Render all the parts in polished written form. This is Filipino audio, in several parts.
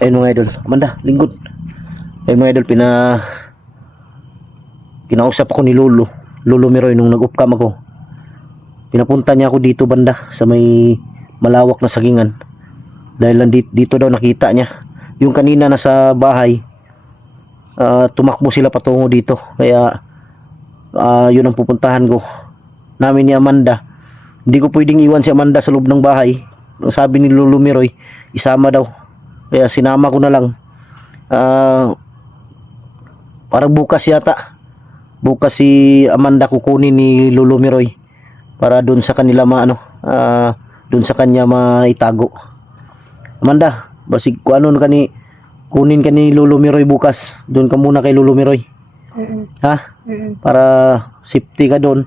Ayun mga idol, Amanda, lingkod. Ayun mga idol, pinausap ako ni Lolo Miroy nung nag-upcam ako. Pinapunta niya ako dito banda sa may malawak na sagingan. Dahil lang dito daw nakita niya. Yung kanina nasa bahay, tumakbo sila patungo dito. Kaya yun ang pupuntahan ko. Namin ni Amanda. Hindi ko pwedeng iwan si Amanda sa loob ng bahay. Ang sabi ni Lolo Miroy, isama daw. Kaya sinama ko na lang. Parang bukas yata. Bukas si Amanda kukunin ni Lolo Miroy para doon sa kanila doon sa kanya maitago. Amanda, basig ko ano kunin ka ni Lolo Miroy bukas. Doon ka muna kay Lolo Miroy. Ha? Para safety ka doon.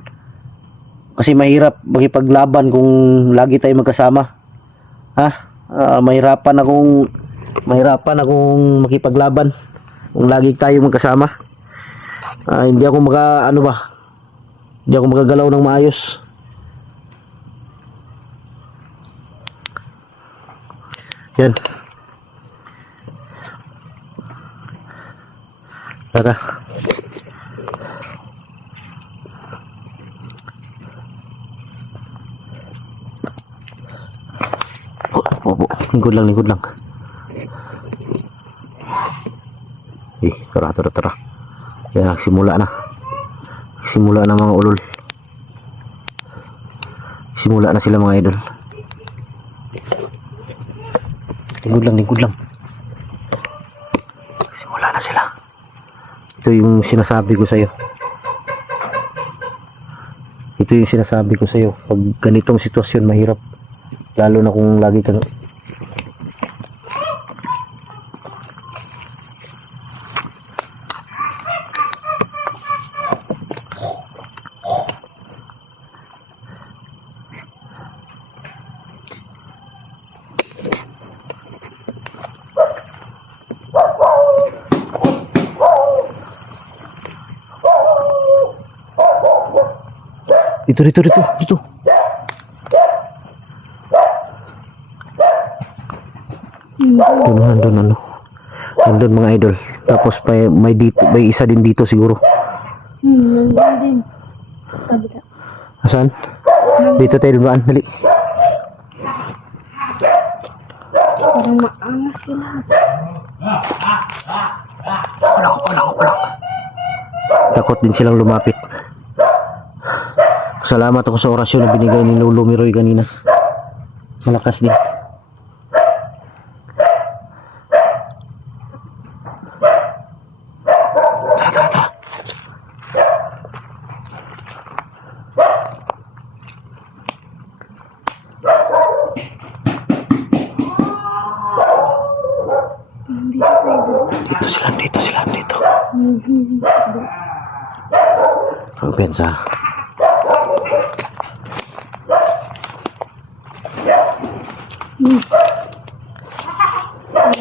Kasi mahirap makipaglaban kung lagi tayo magkasama. Ha? Mahirapan akong makipaglaban kung lagi tayo magkasama. Hindi ako hindi ako magagalaw ng maayos. Yan. Tara. Lingkod lang. Tara. Yan, simula na mga ulol. Simula na sila mga idol. Lingkod lang. Simula na sila. Ito yung sinasabi ko sa'yo. Pag ganitong sitwasyon mahirap. Lalo na kung lagi kang dito. Nandun mga idol. Tapos may isa din dito siguro. Nandun din. Kabila. Asan? Dito tayo daan. Dali. Parang maangas sila. Wala. Takot din silang lumapit. Salamat ako sa orasyon na binigay ni Lolo Miroy kanina. Malakas din. Tara. Dito sila. Pagpensa.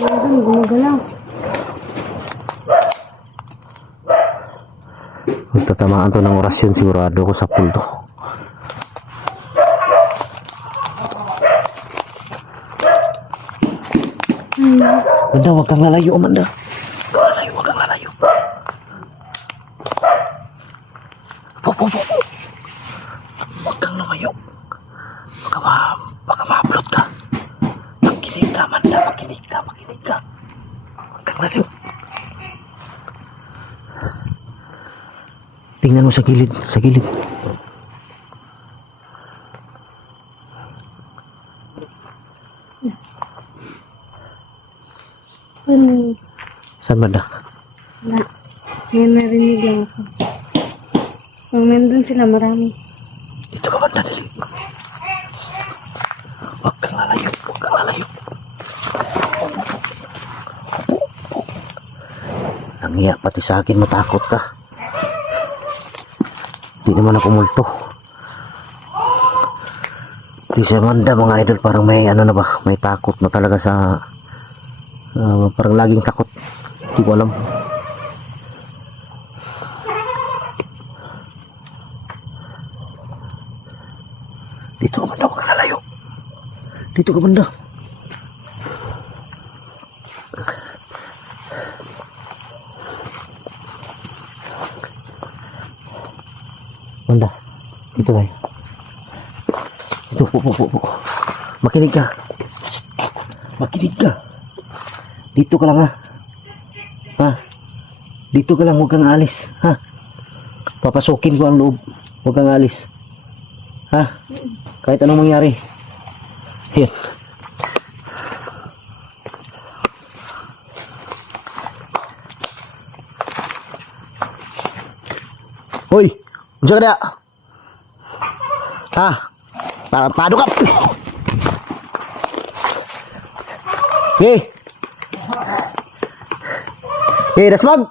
Nandun, gumagalaw. Magtatamaan to ng orasyon sigurado ko sa pool to. Amanda, huwag kang lalayo, Amanda. Huwag kang lalayo. Huwag kang lumayo. Baka ma-upload ka. Makinig ka, Amanda. Makinig ka. Huwag kang lalayo. Tingnan mo sa gilid. Saan banda? Wala. May narinig lang ako. Kung nandun sila marami. Dito ka banda, dali. Huwag kang lalayo. Nangiyak pati sa akin, matakot ka. Hindi naman ako multo. Di si Amanda mga idol, parang may may takot na talaga sa parang laging takot. Hindi ko alam. Dito ka banda, huwag kang lalayo. Dito ka banda. Manda. Dito tayo. Dito, po. Makinig ka. Shh. Makinig ka. Dito ka lang ha. Ha? Dito ka lang, huwag kang alis. Ha? Papasukin ko ang loob. Huwag kang alis. Ha? Kahit anong mangyari. Yan. Hoy! Diyan ka na! Ha? Tarantado ka! Okay! Okay, dasmag!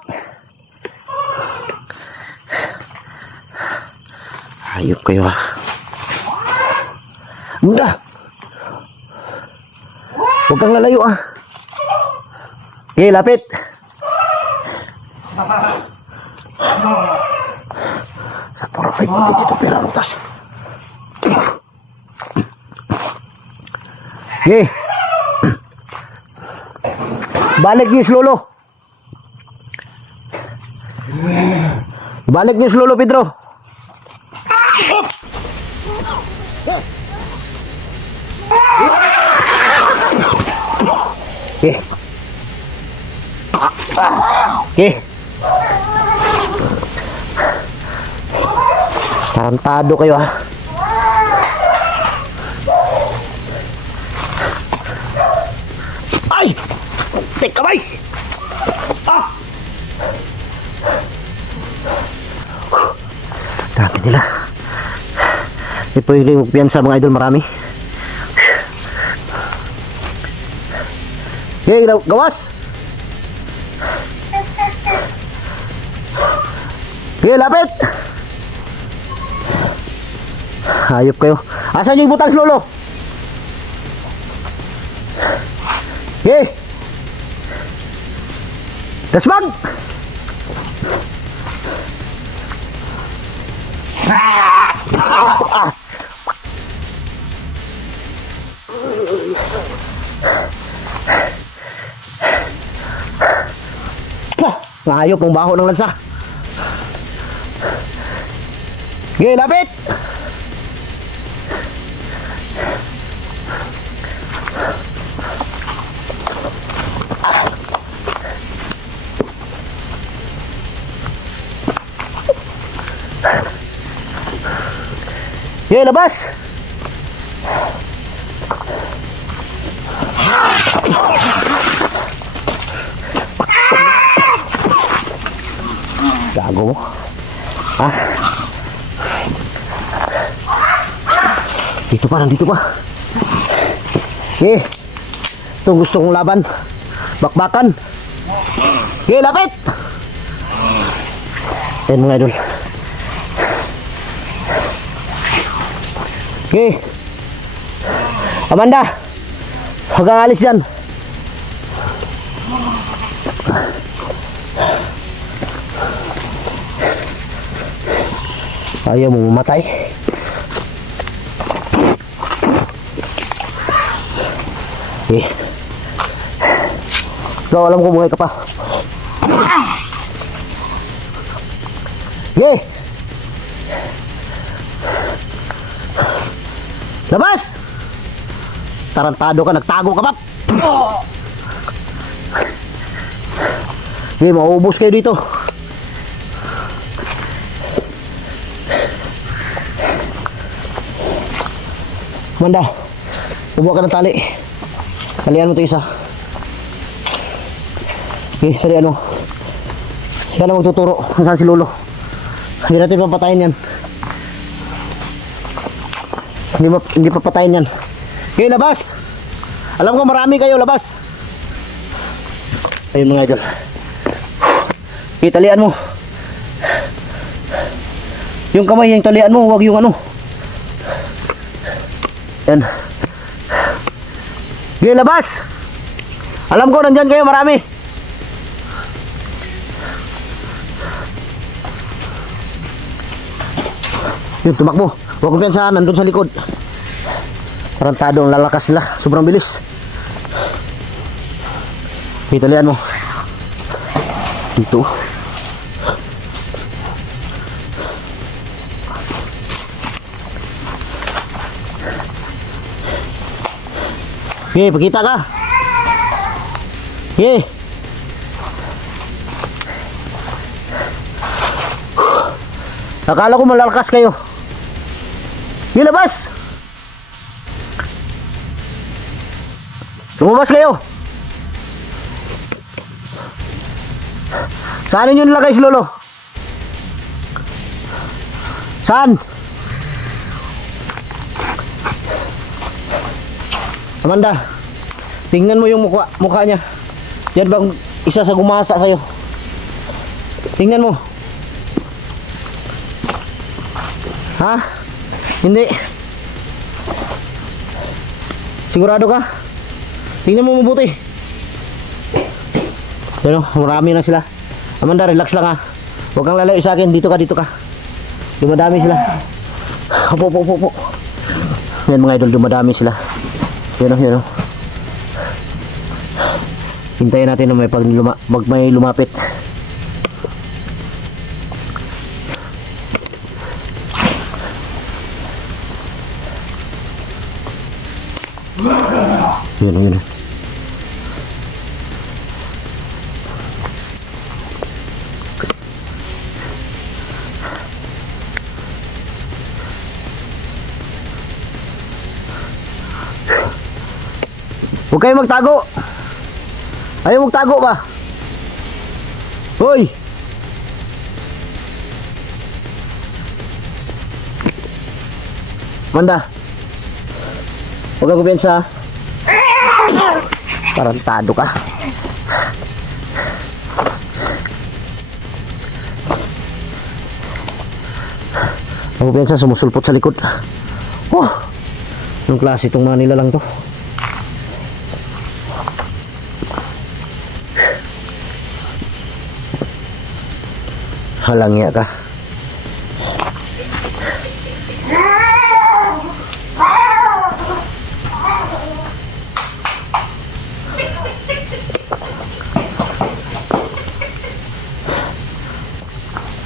Ayop kayo ha. Munda! Huwag kang lalayo ah. Okay, lapit! Sa torapay ko dito pera rutas. Okay. Balik niyo si Lolo. Balik niyo si Lolo Pedro. Okay. Okay. Tarantado kayo ha. Ay! Tek kamay! Ah! Dami nila. Ito yung piyansa mga idol, marami. Okay, gawas! Okay, lapit! Hayop kayo. Asan yung butang si Lolo? Okay. Dasmag! Hayop ng baho ng lansa. Okay, lapit! Okay, labas! Gago mo. Ha? Dito pa, nandito pa. Okay. Ito gusto kong laban. Bakbakan. Okay, lapit! Ayan mga idol. Okay. Amanda, huwag kang alis dyan. Ayaw mong mamatay. Okay. So, alam ko buhay ka pa. Okay. Labas! Tarantado ka, nagtago ka pa. Okay, maubos kayo dito. Manda, bubuha ka ng tali. Talian mo ito isa. Okay, talian mo. Yan ang magtuturo kung saan si Lolo. Hindi natin papatayin yan. Hindi papatayin yan. Okay, labas. Alam ko marami kayo, labas. Ayun mga idol. Okay, talian mo. Yung kamay, yung talian mo, huwag yung ano. Yan. Okay, labas. Alam ko nandyan kayo, marami. Yun, tumakbo. Huwag kong piyansahan, nandun sa likod. Tarantado ang lalakas sila. Sobrang bilis. Okay, talian mo. Dito. Okay, pakita ka. Okay. Akala ko malalakas kayo. Okay, labas. Lumabas kayo. Saan ninyo nilagay si Lolo? Saan? Amanda, tingnan mo yung mukha niya. Yan bang isa sa gumasa sa'yo? Tingnan mo. Ha? Hindi. Sigurado ka? Tingnan mo mabuti. Pero marami na sila. Amanda, relax lang ha. Huwag kang lalayo sa akin. Dito ka. Dumadami sila. Opo. Yan mga idol, dumadami sila. Yun o. Hintayin natin na pag may lumapit. Yun. Huwag kayo magtago. Ayaw magtago ba? Hoy! Amanda, huwag kang kumpiyansa. Tarantado ka. Ang kumpiyansa, sumusulpot sa likod. Oh! Anong klase itong mga nilalang to? Halangya ka.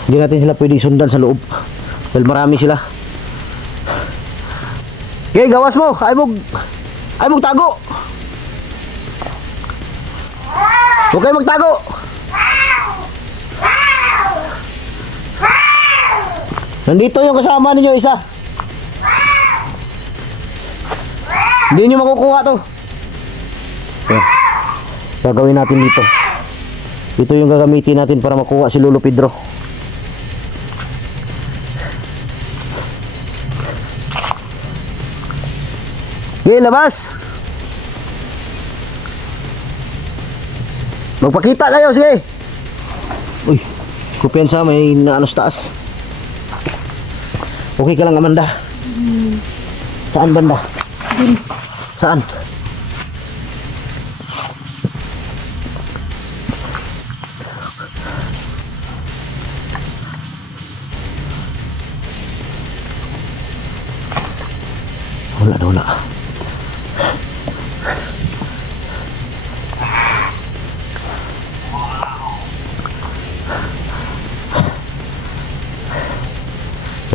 Hindi natin sila pwedeng sundan sa loob dahil marami sila. Okay, gawas mo. Ay mong tago. Huwag kayo magtago. Nandito yung kasama ninyo isa. Hindi nyo makukuha to. Okay. Gagawin natin dito. Ito yung gagamitin natin para makuha si Lolo Pedro. Okay, labas. Magpakita kayo, sige. Uy, kumpiyansa, may naano sa taas. Okay ka lang, Amanda? Saan banda? Saan? Wala.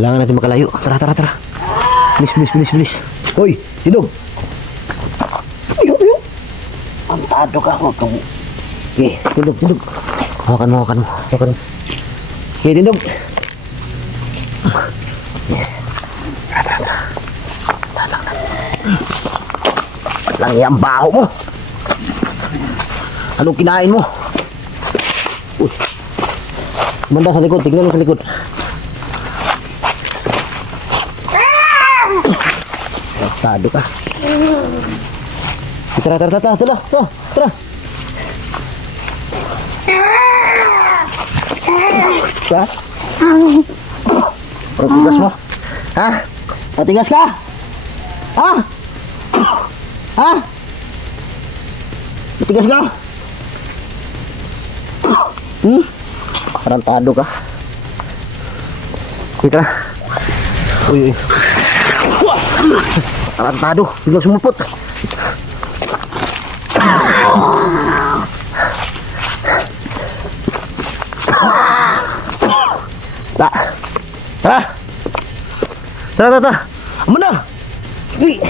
Kailangan natin makalayo. Tara. Please. Hoy, Tindog. Uyo. Antado ka ako. Okay, Tindog. Hawakan mo. Okay, Tindog. Lang yan baho mo. Anong kinain mo? Uy. Banda sa likod, tingnan mo sa likod. Tado ka. Tara. Ha? Matigas mo? Ha? Matigas ka? Ha? Matigas ka? Tarantado ka. Tara. Uy. Tarantado, biglang sumulpot. Tara. Amanda! Please.